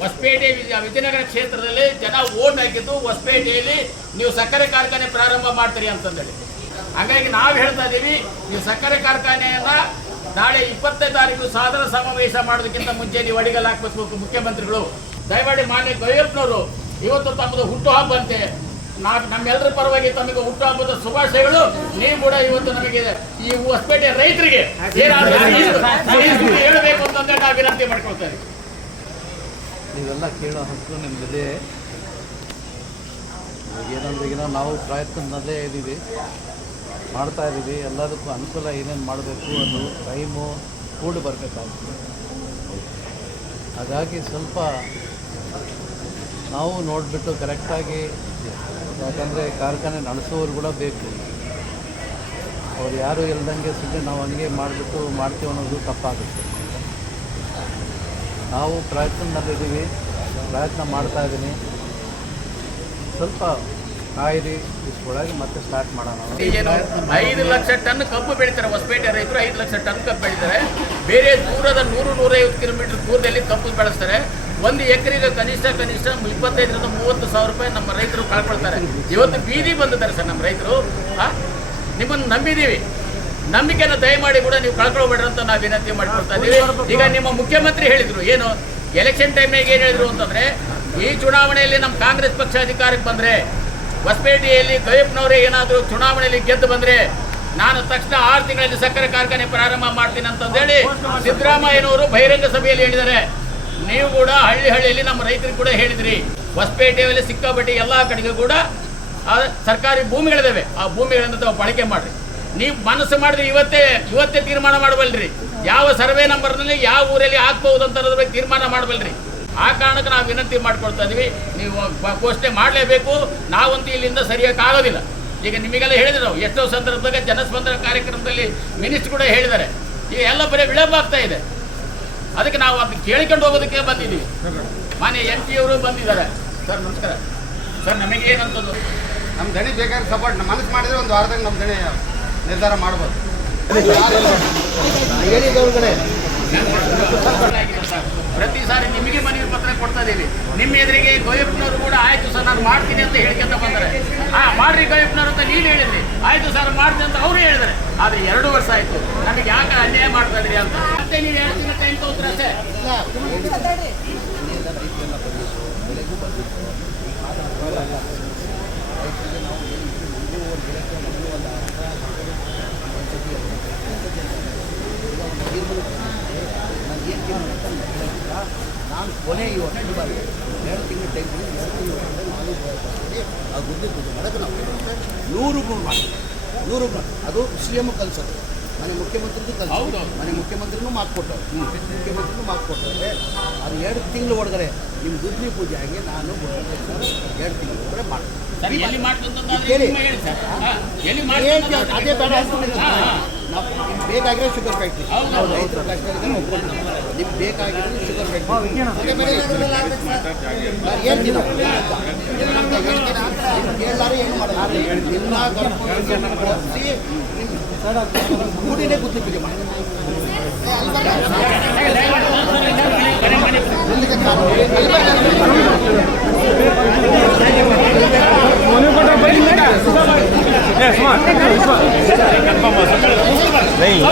ಹೊಸಪೇಟೆ ವಿಜಯ- ವಿಜಯನಗರ ಕ್ಷೇತ್ರದಲ್ಲಿ ಜನ ಓಟ್ ಹಾಕಿದ್ದು ಹೊಸಪೇಟೆಯಲ್ಲಿ ನೀವು ಸಕ್ಕರೆ ಕಾರ್ಖಾನೆ ಪ್ರಾರಂಭ ಮಾಡ್ತೀರಿ ಅಂತಂದೇಳಿ. ಹಾಗಾಗಿ ನಾವು ಹೇಳ್ತಾ ಇದ್ದೀವಿ ನೀವು ಸಕ್ಕರೆ ಕಾರ್ಖಾನೆಯನ್ನ ನಾಳೆ ಇಪ್ಪತ್ತನೇ ತಾರೀಕು ಸಾಧನ ಸಮಾವೇಶ ಮಾಡೋದಕ್ಕಿಂತ ಮುಂಚೆ ನೀವು ಅಡಿಗಲ್ ಹಾಕಬೇಕು ಮುಖ್ಯಮಂತ್ರಿಗಳು. ದಯಮಾಡಿ ಮಾನ್ಯ ಗೈಯಪ್ಪನವರು ಇವತ್ತು ತಮ್ಮದು ಹುಟ್ಟುಹಬ್ಬ ಅಂತೆ ನಾವು ನಮ್ಮೆಲ್ಲರ ಪರವಾಗಿ ತಮಗೆ ಹುಟ್ಟುಹಬ್ಬದ ಶುಭಾಶಯಗಳು. ನೀವು ಕೂಡ ಇವತ್ತು ನಮಗೆ ಈ ಹೊಸಪೇಟೆ ರೈತರಿಗೆ ಹೇಳಬೇಕು ಅಂತಂದ್ರೆ ನಾವು ವಿನಂತಿ ಮಾಡ್ಕೊಳ್ತಾ ಇದ್ದೀವಿ ನೀವೆಲ್ಲ ಕೇಳೋ ಹಕ್ಕು ಏನಂದ್ರೆ ಈಗ ನಾವು ಪ್ರಯತ್ನದಲ್ಲೇ ಇದ್ದೀವಿ ಮಾಡ್ತಾ ಇದ್ದೀವಿ ಎಲ್ಲದಕ್ಕೂ ಅನುಕೂಲ ಏನೇನು ಮಾಡಬೇಕು ಅದು ಟೈಮು ಕೂಡ ಬರಬೇಕಾಗ್ತದೆ ಹಾಗಾಗಿ ಸ್ವಲ್ಪ ನಾವು ನೋಡಿಬಿಟ್ಟು ಕರೆಕ್ಟಾಗಿ ಯಾಕಂದರೆ ಕಾರ್ಖಾನೆ ನಡೆಸೋರು ಕೂಡ ಬೇಕು. ಅವ್ರು ಯಾರು ಇಲ್ದಂಗೆ ಸುಮ್ಮನೆ ನಾವು ಹಂಗೆ ಮಾಡಿಬಿಟ್ಟು ಮಾಡ್ತೀವಿ ಅನ್ನೋದು ತಪ್ಪಾಗುತ್ತೆ. ನಾವು ಪ್ರಯತ್ನದಲ್ಲಿದ್ದೀವಿ ಪ್ರಯತ್ನ ಮಾಡ್ತಾ ಇದ್ದೀನಿ. ಸ್ವಲ್ಪ ಕಾಯಿರಿ ಇಷ್ಟೊಳಗೆ ಮತ್ತೆ ಸ್ಟಾರ್ಟ್ ಮಾಡೋಣ. ಏನು ಐದು ಲಕ್ಷ ಟನ್ ಕಬ್ಬು ಬೆಳೀತಾರೆ ಹೊಸಪೇಟೆ ರೈತರು ಐದು ಲಕ್ಷ ಟನ್ ಕಬ್ಬು ಬೆಳೀತಾರೆ. ಬೇರೆ ದೂರದ ನೂರು ನೂರೈವತ್ತು ಕಿಲೋಮೀಟರ್ ದೂರದಲ್ಲಿ ಕಬ್ಬು ಬೆಳೆಸ್ತಾರೆ. ಒಂದು ಎಕರೆಗೆ ಕನಿಷ್ಠ ಕನಿಷ್ಠ ಇಪ್ಪತ್ತೈದರಿಂದ ಮೂವತ್ತು ಸಾವಿರ ರೂಪಾಯಿ ನಮ್ಮ ರೈತರು ಕಳ್ಕೊಳ್ತಾರೆ. ಇವತ್ತು ಬೀದಿ ಬಂದಿದ್ದಾರೆ ಸರ್ ನಮ್ಮ ರೈತರು? ನಿಮ್ಮನ್ನು ನಂಬಿದ್ದೀವಿ. ನಂಬಿಕೆನ ದಯಮಾಡಿ ಕೂಡ ನೀವು ಕಳ್ಕೊಳ್ಬೇಡ್ರಿ ಅಂತ ನಾವು ವಿನಂತಿ ಮಾಡ್ಕೊಳ್ತಾ ಇದ್ದೀವಿ. ಈಗ ನಿಮ್ಮ ಮುಖ್ಯಮಂತ್ರಿ ಹೇಳಿದ್ರು ಏನು ಎಲೆಕ್ಷನ್ ಟೈಮ್ನಾಗ ಏನು ಹೇಳಿದ್ರು ಅಂತಂದ್ರೆ ಈ ಚುನಾವಣೆಯಲ್ಲಿ ನಮ್ಮ ಕಾಂಗ್ರೆಸ್ ಪಕ್ಷ ಅಧಿಕಾರಕ್ಕೆ ಬಂದ್ರೆ ಹೊಸಪೇಟೆಯಲ್ಲಿ ಗಯಪ್ನವರೇ ಏನಾದರೂ ಚುನಾವಣೆಯಲ್ಲಿ ಗೆದ್ದು ಬಂದ್ರೆ ನಾನು ತಕ್ಷಣ ಆರು ತಿಂಗಳಲ್ಲಿ ಸಕ್ಕರೆ ಕಾರ್ಖಾನೆ ಪ್ರಾರಂಭ ಮಾಡ್ತೀನಿ ಅಂತಂದೇಳಿ ಸಿದ್ದರಾಮಯ್ಯನವರು ಬಹಿರಂಗ ಸಭೆಯಲ್ಲಿ ಹೇಳಿದ್ದಾರೆ. ನೀವು ಕೂಡ ಹಳ್ಳಿ ಹಳ್ಳಿಯಲ್ಲಿ ನಮ್ಮ ರೈತರಿಗೆ ಕೂಡ ಹೇಳಿದ್ರಿ. ಹೊಸಪೇಟೆಯಲ್ಲಿ ಸಿಕ್ಕಾಪಟ್ಟೆ ಎಲ್ಲ ಕಡೆಗೂ ಕೂಡ ಆ ಸರ್ಕಾರಿ ಭೂಮಿಗಳಿದ್ದಾವೆ ಆ ಭೂಮಿಗಳನ್ನು ತಾವು ಬಳಕೆ ಮಾಡ್ರಿ. ನೀವು ಮನಸ್ಸು ಮಾಡಿದ್ರೆ ಇವತ್ತೇ ಇವತ್ತೇ ತೀರ್ಮಾನ ಮಾಡಬಲ್ರಿ. ಯಾವ ಸರ್ವೆ ನಂಬರ್ನಲ್ಲಿ ಯಾವ ಊರಲ್ಲಿ ಹಾಕ್ಬಹುದು ಅಂತ ಅನ್ನೋದ್ರ ಬಗ್ಗೆ ತೀರ್ಮಾನ ಮಾಡಬಲ್ರಿ. ಆ ಕಾರಣಕ್ಕೆ ನಾವು ವಿನಂತಿ ಮಾಡ್ಕೊಳ್ತಾ ಇದೀವಿ. ನೀವು ಘೋಷಣೆ ಮಾಡಲೇಬೇಕು. ನಾವಂತೂ ಇಲ್ಲಿಂದ ಸರಿಯಾಗಿ ಆಗೋದಿಲ್ಲ. ಈಗ ನಿಮಗೆಲ್ಲ ಹೇಳಿದ್ರು ನಾವು ಎಷ್ಟೋ ಸಂದರ್ಭದಾಗ ಜನಸ್ಪಂದನ ಕಾರ್ಯಕ್ರಮದಲ್ಲಿ ಮಿನಿಸ್ಟರ್ ಕೂಡ ಹೇಳಿದ್ದಾರೆ. ಈಗ ಎಲ್ಲ ಬರೀ ವಿಳಂಬ ಆಗ್ತಾ ಇದೆ. ಅದಕ್ಕೆ ನಾವು ಅದನ್ನ ಕೇಳಿಕೊಂಡು ಹೋಗೋದಕ್ಕೆ ಬಂದಿದ್ದೀವಿ. ಮಾನ್ಯ ಎಂ ಪಿ ಅವರು ಬಂದಿದ್ದಾರೆ. ಸರ್ ನಮಸ್ಕಾರ. ಸರ್ ನಮಗೆ ಏನಂತದ್ದು ನಮ್ಮ ದಣಿ ಬೇಕಾದ್ರೆ ಸಪೋರ್ಟ್ ನಮ್ಮ ಮನಸ್ಸು ಮಾಡಿದ್ರೆ ಒಂದು ವಾರದಾಗ ನಮ್ಮ ದಣಿ ನಿರ್ಧಾರ ಮಾಡ್ಬೋದು. ಪ್ರತಿ ಸಾರಿ ನಿಮಗೆ ಮನವಿ ಪತ್ರ ಕೊಡ್ತಾ ಇದೀವಿ ನಿಮ್ಮ ಎದುರಿಗೆ ಗೋಯಪ್ಪನವರು ಕೂಡ, ಆಯ್ತು ಸರ್, ನಾನು ಮಾಡ್ತೀನಿ ಅಂತ ಹೇಳ್ಕೊಂತ ಬಂದರೆ. ಹಾ, ಮಾಡ್ರಿ ಗೋಯಪ್ಪನವರು ಅಂತ ನೀನು ಹೇಳಿದ್ರಿ. ಆಯ್ತು ಸರ್, ಮಾಡ್ತೀನಿ ಅಂತ ಅವರು ಹೇಳಿದ್ದಾರೆ. ಆದ್ರೆ ಎರಡು ವರ್ಷ ಆಯ್ತು. ನನಗೆ ಯಾಕೆ ಅನ್ಯಾಯ ಮಾಡ್ತಾ ಇದ್ರಿ ಅಂತ. ಮತ್ತೆ ನೀವು ಎರಡು ತಿಂಗಳ ಟೈಮ್ ಉತ್ತರ ಕೊನೆ ಇವಾಗ ಎರಡು ತಿಂಗಳು ಟೈಮ್ ಎರಡು ತಿಂಗಳು ನಾನು ಆ ಗುಡ್ಡೆ ಪೂಜೆ ಮಾಡೋಕೆ ನಾವು ನೂರು ರೂಪಾಯಿ ಮಾಡಿ. ನೂರು ರೂಪಾಯಿ ಅದು ಸಿ ಎಂ ಕಲಿಸೋದು. ಮನೆ ಮುಖ್ಯಮಂತ್ರಿಗೂ ಕಲಿಸೋದು. ಮನೆ ಮುಖ್ಯಮಂತ್ರಿನೂ ಮಾತು ಕೊಟ್ಟವ್ರು. ಮುಖ್ಯಮಂತ್ರಿನೂ ಮಾತು ಕೊಟ್ಟವ್ರೆ. ಅದು ಎರಡು ತಿಂಗಳು ಒಳಗಡೆ ನಿಮ್ಮ ದುಡ್ಡಿ ಪೂಜೆ ಆಗಿ ನಾನು ಎರಡು ತಿಂಗಳು ಒಳಗಡೆ ಮಾಡ್ತೀನಿ. ಅದೇ ಬೇಡ ಅನ್ಕೊಂಡಿಲ್ಲ. ಹಾ, ಹಾ. ನಾವು ನಿಮ್ಗೆ ಬೇಕಾಗಿರೋ ಶುಗರ್ ಫ್ಯಾಕ್ಟ್ರಿ ಹೌದು, ನಾವು ಹೌದು. ರೈತರ ಕಷ್ಟ ಇದೆ ಒಪ್ಕೊಂಡು ನಿಮ್ಗೆ ಬೇಕಾಗಿರೋದು ಶುಗರ್ ಫ್ಯಾಕ್ಟ್ರಿ ಅದೇ ಬೇರೆ ನಾನು ಹೇಳ್ತೀನಿ ಏನಂತ ಹೇಳ್ತೀನ ಹೇಳಾರೆ ಏನು ಮಾಡಲ್ಲ ನಿನ್ನ ಕರ್ಕೊಂಡು ಬರ್ಸಿ, ನಿನ್ನ ಕೂಡಿನೇ ಗುದ್ಲಿಪಿಗೆ ಮಾಡಿ नहीं